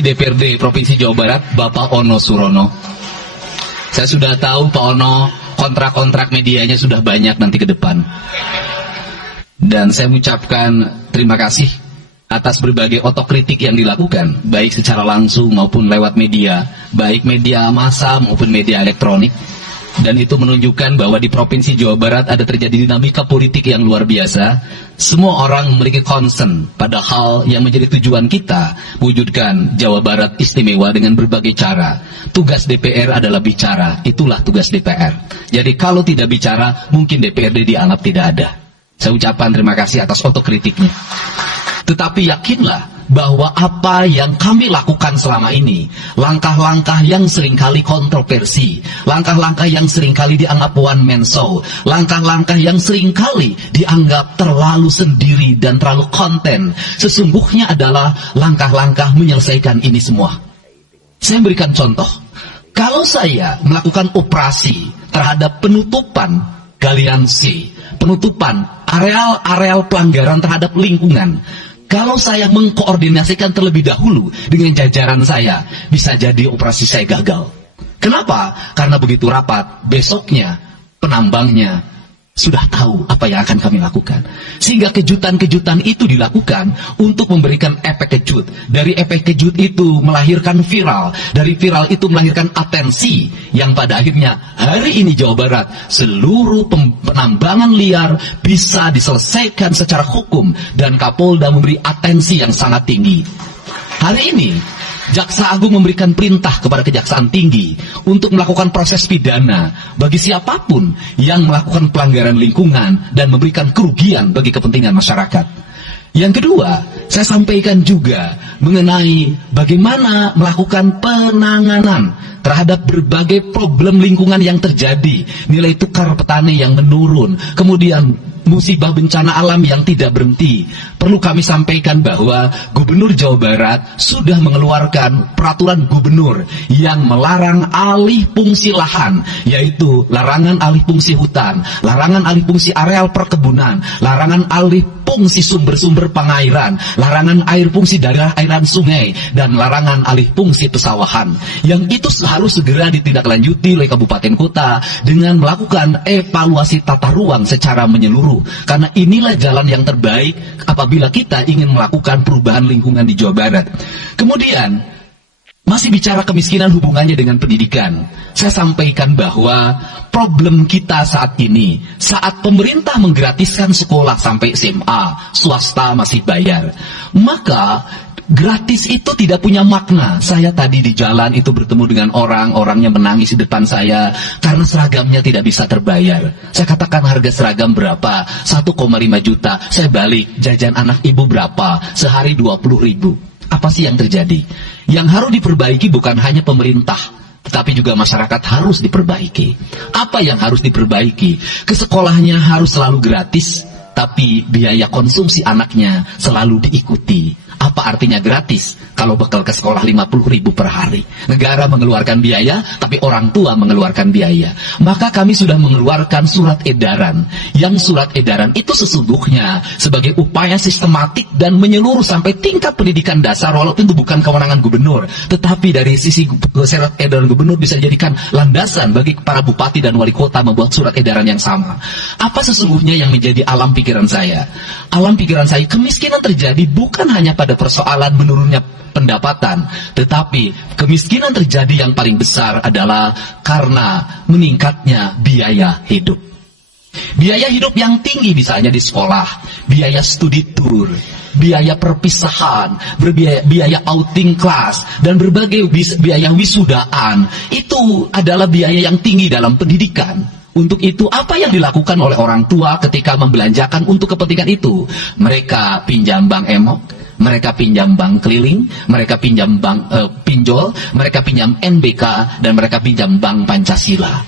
DPRD Provinsi Jawa Barat, Bapak Ono Surono. Saya sudah tahu Pak Ono, kontrak-kontrak medianya sudah banyak nanti ke depan. Dan saya mengucapkan terima kasih atas berbagai otokritik yang dilakukan, baik secara langsung maupun lewat media, baik media massa maupun media elektronik. Dan itu menunjukkan bahwa di Provinsi Jawa Barat ada terjadi dinamika politik yang luar biasa. Semua orang memiliki concern pada hal yang menjadi tujuan kita, wujudkan Jawa Barat istimewa dengan berbagai cara. Tugas DPR adalah bicara, itulah tugas DPR. Jadi kalau tidak bicara, mungkin DPRD dianggap tidak ada. Saya ucapkan terima kasih atas otokritiknya. Tetapi yakinlah bahwa apa yang kami lakukan selama ini, langkah-langkah yang seringkali kontroversi, langkah-langkah yang seringkali dianggap one man show, langkah-langkah yang seringkali dianggap terlalu sendiri dan terlalu konten, sesungguhnya adalah langkah-langkah menyelesaikan ini semua. Saya berikan contoh. Kalau saya melakukan operasi terhadap penutupan galian C, penutupan areal-areal pelanggaran terhadap lingkungan, kalau saya mengkoordinasikan terlebih dahulu dengan jajaran saya, bisa jadi operasi saya gagal. Kenapa? Karena begitu rapat, besoknya penambangnya sudah tahu apa yang akan kami lakukan. Sehingga kejutan-kejutan itu dilakukan untuk memberikan efek kejut. Dari efek kejut itu melahirkan viral. Dari viral itu melahirkan atensi. Yang pada akhirnya hari ini Jawa Barat, seluruh penambangan liar bisa diselesaikan secara hukum. Dan Kapolda memberi atensi yang sangat tinggi. Hari ini Jaksa Agung memberikan perintah kepada Kejaksaan Tinggi untuk melakukan proses pidana bagi siapapun yang melakukan pelanggaran lingkungan dan memberikan kerugian bagi kepentingan masyarakat. Yang kedua, saya sampaikan juga mengenai bagaimana melakukan penanganan terhadap berbagai problem lingkungan yang terjadi. Nilai tukar petani yang menurun, kemudian musibah bencana alam yang tidak berhenti. Perlu kami sampaikan bahwa Gubernur Jawa Barat sudah mengeluarkan peraturan gubernur yang melarang alih fungsi lahan, yaitu larangan alih fungsi hutan, larangan alih fungsi areal perkebunan, larangan alih fungsi sumber-sumber pengairan, larangan air fungsi daerah airan sungai, dan larangan alih fungsi pesawahan. Yang itu harus segera ditindaklanjuti oleh kabupaten kota dengan melakukan evaluasi tata ruang secara menyeluruh. Karena inilah jalan yang terbaik apabila kita ingin melakukan perubahan lingkungan di Jawa Barat. Kemudian, masih bicara kemiskinan hubungannya dengan pendidikan. Saya sampaikan bahwa problem kita saat ini, saat pemerintah menggratiskan sekolah sampai SMA, swasta masih bayar, maka gratis itu tidak punya makna. Saya tadi di jalan itu bertemu dengan orangnya menangis di depan saya karena seragamnya tidak bisa terbayar. Saya katakan harga seragam berapa? 1,5 juta. Saya balik, jajan anak ibu berapa? Sehari 20.000. Apa sih yang terjadi? Yang harus diperbaiki bukan hanya pemerintah, tetapi juga masyarakat harus diperbaiki. Apa yang harus diperbaiki? Ke sekolahnya harus selalu gratis, tapi biaya konsumsi anaknya selalu diikuti. Apa artinya gratis? Kalau bekal ke sekolah 50.000 per hari. Negara mengeluarkan biaya, tapi orang tua mengeluarkan biaya. Maka kami sudah mengeluarkan surat edaran. Yang surat edaran itu sesungguhnya sebagai upaya sistematik dan menyeluruh sampai tingkat pendidikan dasar, walaupun itu bukan kewenangan gubernur. Tetapi dari sisi surat edaran gubernur bisa dijadikan landasan bagi para bupati dan wali kota membuat surat edaran yang sama. Apa sesungguhnya yang menjadi alam pikiran saya? Alam pikiran saya, kemiskinan terjadi bukan hanya pada persoalan menurunnya pendapatan, tetapi kemiskinan terjadi yang paling besar adalah karena meningkatnya biaya hidup. Biaya hidup yang tinggi misalnya di sekolah, biaya studi tour, biaya perpisahan, biaya outing kelas, dan berbagai biaya wisudaan, itu adalah biaya yang tinggi dalam pendidikan. Untuk itu, apa yang dilakukan oleh orang tua ketika membelanjakan untuk kepentingan itu? Mereka pinjam bank emok, mereka pinjam bank keliling, mereka pinjam bank pinjol, mereka pinjam NBK, dan mereka pinjam bank Pancasila.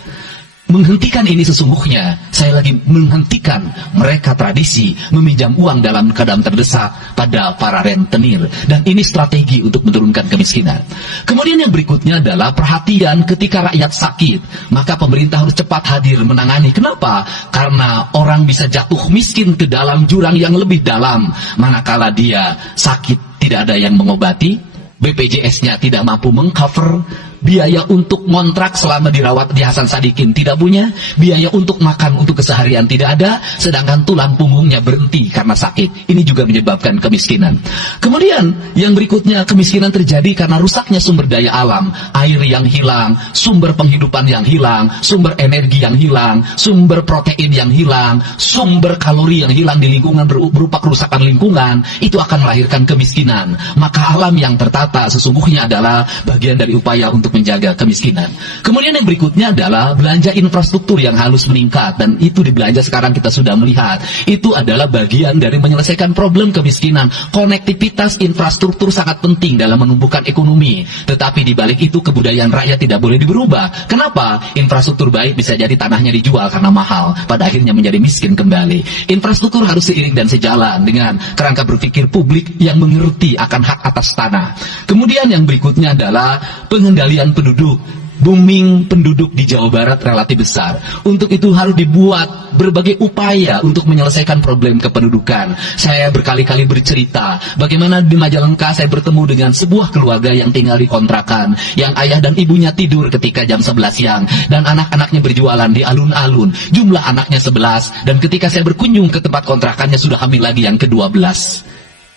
Menghentikan ini sesungguhnya, saya lagi menghentikan mereka tradisi meminjam uang dalam keadaan terdesak pada para rentenir. Dan ini strategi untuk menurunkan kemiskinan. Kemudian yang berikutnya adalah perhatian ketika rakyat sakit. Maka pemerintah harus cepat hadir menangani. Kenapa? Karena orang bisa jatuh miskin ke dalam jurang yang lebih dalam. Manakala dia sakit tidak ada yang mengobati, BPJS-nya tidak mampu mengcover, biaya untuk ngontrak selama dirawat di Hasan Sadikin tidak punya, biaya untuk makan untuk keseharian tidak ada, sedangkan tulang punggungnya berhenti karena sakit. Ini juga menyebabkan kemiskinan. Kemudian yang berikutnya, kemiskinan terjadi karena rusaknya sumber daya alam, air yang hilang, sumber penghidupan yang hilang, sumber energi yang hilang, sumber protein yang hilang, sumber kalori yang hilang di lingkungan berupa kerusakan lingkungan, itu akan melahirkan kemiskinan. Maka alam yang tertata sesungguhnya adalah bagian dari upaya untuk menjaga kemiskinan. Kemudian yang berikutnya adalah belanja infrastruktur yang harus meningkat, dan itu di belanja sekarang kita sudah melihat. Itu adalah bagian dari menyelesaikan problem kemiskinan. Konektivitas infrastruktur sangat penting dalam menumbuhkan ekonomi. Tetapi di balik itu kebudayaan rakyat tidak boleh diberubah. Kenapa? Infrastruktur baik bisa jadi tanahnya dijual karena mahal, pada akhirnya menjadi miskin kembali. Infrastruktur harus seiring dan sejalan dengan kerangka berpikir publik yang mengerti akan hak atas tanah. Kemudian yang berikutnya adalah pengendalian penduduk. Booming penduduk di Jawa Barat relatif besar. Untuk itu harus dibuat berbagai upaya untuk menyelesaikan problem kependudukan. Saya berkali-kali bercerita bagaimana di Majalengka saya bertemu dengan sebuah keluarga yang tinggal di kontrakan, yang ayah dan ibunya tidur ketika jam 11 siang, dan anak-anaknya berjualan di alun-alun. Jumlah anaknya 11, dan ketika saya berkunjung ke tempat kontrakannya sudah hamil lagi yang ke-12.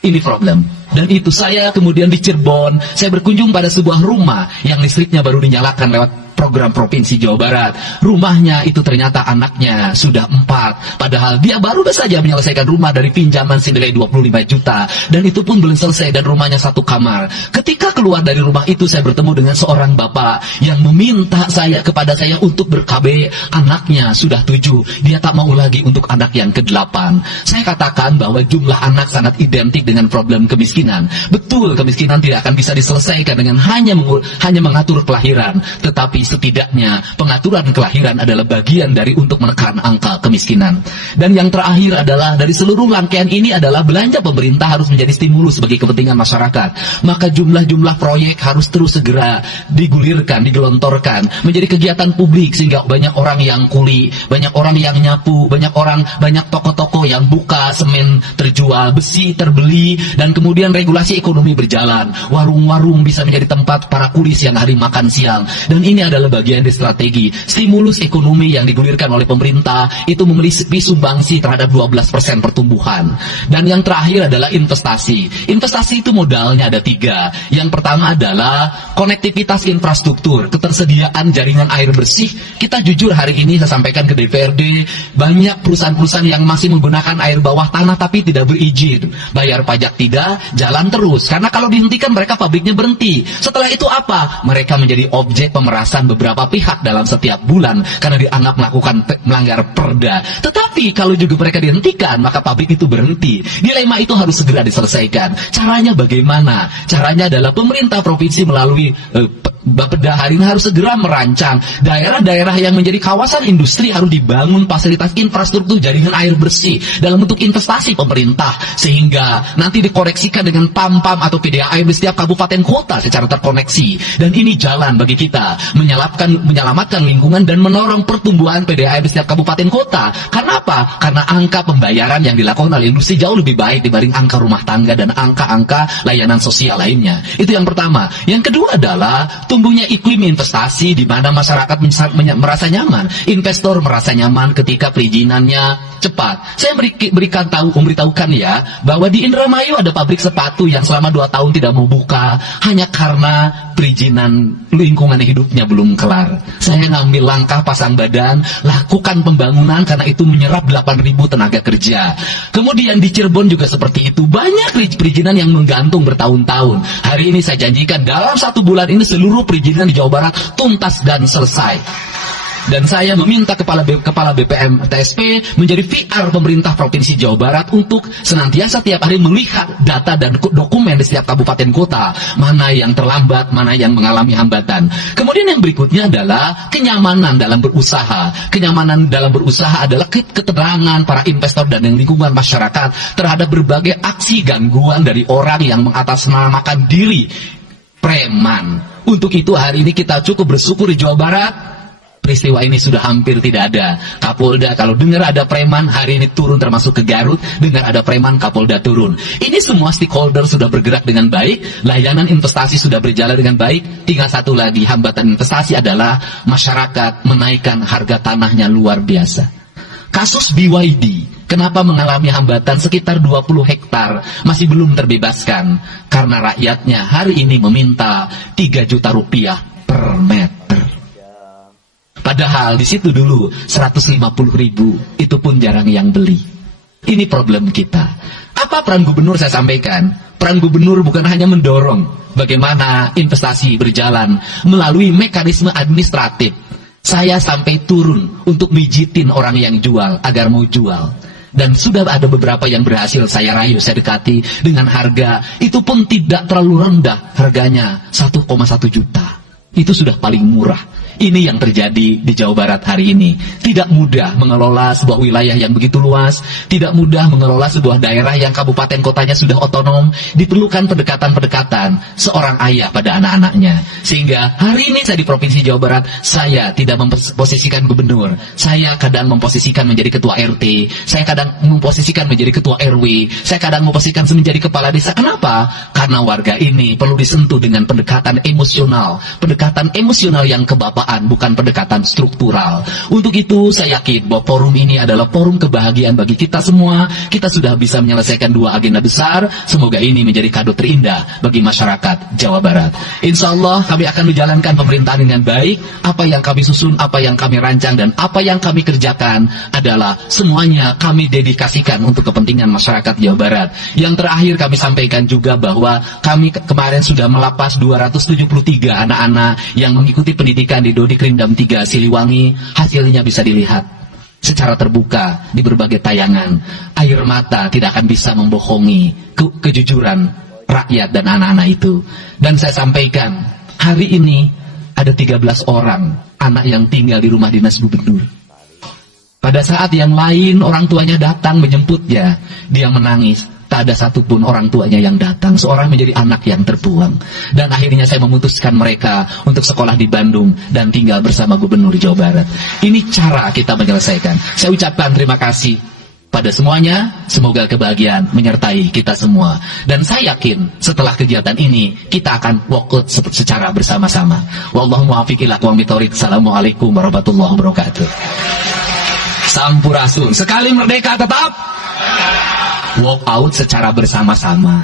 Ini problem. Dan itu saya kemudian di Cirebon, saya berkunjung pada sebuah rumah yang listriknya baru dinyalakan lewat program Provinsi Jawa Barat. Rumahnya itu ternyata anaknya sudah 4. Padahal dia baru saja menyelesaikan rumah dari pinjaman senilai 25 juta. Dan itu pun belum selesai, dan rumahnya 1 kamar. Ketika keluar dari rumah itu, saya bertemu dengan seorang bapak yang meminta kepada saya untuk ber-KB. Anaknya sudah 7. Dia tak mau lagi untuk anak yang ke-8. Saya katakan bahwa jumlah anak sangat identik dengan problem kemiskinan. Betul, kemiskinan tidak akan bisa diselesaikan dengan hanya mengatur kelahiran. Tetapi setidaknya pengaturan kelahiran adalah bagian dari untuk menekan angka kemiskinan. Dan yang terakhir adalah dari seluruh rangkaian ini adalah belanja pemerintah harus menjadi stimulus bagi kepentingan masyarakat. Maka jumlah-jumlah proyek harus terus segera digulirkan, digelontorkan menjadi kegiatan publik, sehingga banyak orang yang kuli, banyak orang yang nyapu, banyak toko-toko yang buka, semen terjual, besi terbeli, dan kemudian regulasi ekonomi berjalan. Warung-warung bisa menjadi tempat para kuli siang hari makan siang. Dan ini adalah bagian dari strategi stimulus ekonomi yang digulirkan oleh pemerintah, itu memiliki sumbangsi terhadap 12% pertumbuhan. Dan yang terakhir adalah investasi. Investasi itu modalnya ada 3. Yang pertama adalah konektivitas infrastruktur, ketersediaan jaringan air bersih. Kita jujur hari ini saya sampaikan ke DPRD, banyak perusahaan-perusahaan yang masih menggunakan air bawah tanah tapi tidak berizin. Bayar pajak tidak, jalan terus. Karena kalau dihentikan mereka pabriknya berhenti. Setelah itu apa? Mereka menjadi objek pemerasan beberapa pihak dalam setiap bulan karena dianggap melanggar perda. Tetapi kalau juga mereka dihentikan, maka pabrik itu berhenti. Dilema itu harus segera diselesaikan. Caranya bagaimana? Caranya adalah pemerintah provinsi melalui Bapeda hari ini harus segera merancang daerah-daerah yang menjadi kawasan industri, harus dibangun fasilitas infrastruktur jaringan air bersih dalam bentuk investasi pemerintah, sehingga nanti dikoreksikan dengan PAM-PAM atau PDAM di setiap kabupaten kota secara terkoneksi. Dan ini jalan bagi kita menyelamatkan lingkungan dan mendorong pertumbuhan PDAM di setiap kabupaten kota. Karena apa? Karena angka pembayaran yang dilakukan oleh industri jauh lebih baik dibanding angka rumah tangga dan angka-angka layanan sosial lainnya. Itu yang pertama. Yang kedua adalah tumbuhnya iklim investasi di mana masyarakat merasa nyaman, investor merasa nyaman ketika perizinannya cepat. Saya memberitahukan ya bahwa di Indramayu ada pabrik sepatu yang selama 2 tahun tidak mau buka hanya karena perizinan lingkungan hidupnya belum kelar. Saya ngambil langkah pasang badan, lakukan pembangunan karena itu menyerap 8.000 tenaga kerja. Kemudian di Cirebon juga seperti itu, banyak perizinan yang menggantung bertahun-tahun. Hari ini saya janjikan dalam 1 bulan ini seluruh perizinan di Jawa Barat tuntas dan selesai. Dan saya meminta kepala BPM TSP menjadi VR pemerintah Provinsi Jawa Barat untuk senantiasa tiap hari melihat data dan dokumen di setiap kabupaten kota, mana yang terlambat, mana yang mengalami hambatan. Kemudian yang berikutnya adalah kenyamanan dalam berusaha. Kenyamanan dalam berusaha adalah keterangan para investor dan lingkungan masyarakat terhadap berbagai aksi gangguan dari orang yang mengatasnamakan diri preman. Untuk itu hari ini kita cukup bersyukur di Jawa Barat, Peristiwa ini sudah hampir tidak ada. Kapolda kalau dengar ada preman hari ini turun, termasuk ke Garut, dengar ada preman Kapolda turun. Ini semua stakeholder sudah bergerak dengan baik, layanan investasi sudah berjalan dengan baik. Tinggal satu lagi hambatan investasi adalah masyarakat menaikkan harga tanahnya luar biasa. Kasus BYD, kenapa mengalami hambatan sekitar 20 hektar masih belum terbebaskan? Karena rakyatnya hari ini meminta 3 juta rupiah per meter. Padahal di situ dulu 150.000, itu pun jarang yang beli. Ini problem kita. Apa peran gubernur saya sampaikan? Peran gubernur bukan hanya mendorong bagaimana investasi berjalan melalui mekanisme administratif. Saya sampai turun untuk mijitin orang yang jual agar mau jual. Dan sudah ada beberapa yang berhasil saya rayu, saya dekati dengan harga. Itu pun tidak terlalu rendah, harganya 1,1 juta. Itu sudah paling murah. Ini yang terjadi di Jawa Barat hari ini. Tidak mudah mengelola sebuah wilayah yang begitu luas, tidak mudah mengelola sebuah daerah yang kabupaten kotanya sudah otonom. Diperlukan pendekatan-pendekatan seorang ayah pada anak-anaknya. Sehingga hari ini saya di Provinsi Jawa Barat, saya tidak memposisikan gubernur. Saya kadang memposisikan menjadi ketua RT, saya kadang memposisikan menjadi ketua RW, saya kadang memposisikan menjadi kepala desa. Kenapa? Karena warga ini perlu disentuh dengan pendekatan emosional yang kebapaan, bukan pendekatan struktural. Untuk itu saya yakin bahwa forum ini adalah forum kebahagiaan bagi kita semua. Kita sudah bisa menyelesaikan 2 agenda besar. Semoga ini menjadi kado terindah bagi masyarakat Jawa Barat. Insya Allah kami akan menjalankan pemerintahan dengan baik. Apa yang kami susun, apa yang kami rancang, dan apa yang kami kerjakan adalah semuanya kami dedikasikan untuk kepentingan masyarakat Jawa Barat. Yang terakhir kami sampaikan juga bahwa kami kemarin sudah melapas 273 anak-anak yang mengikuti pendidikan di Dodik Rindam 3 Siliwangi. Hasilnya bisa dilihat secara terbuka di berbagai tayangan. Air mata tidak akan bisa membohongi kejujuran rakyat dan anak-anak itu. Dan saya sampaikan, hari ini ada 13 orang anak yang tinggal di rumah dinas gubernur. Pada saat yang lain orang tuanya datang menjemputnya, dia menangis. Tak ada satupun orang tuanya yang datang. Seorang menjadi anak yang terbuang. Dan akhirnya saya memutuskan mereka untuk sekolah di Bandung dan tinggal bersama gubernur Jawa Barat. Ini cara kita menyelesaikan. Saya ucapkan terima kasih pada semuanya. Semoga kebahagiaan menyertai kita semua. Dan saya yakin setelah kegiatan ini kita akan walkout secara bersama-sama. Wallahu muwaffiq ila aqwamit thoriq. Assalamualaikum warahmatullahi wabarakatuh. Sampurasun. Sekali merdeka tetap walk out secara bersama-sama.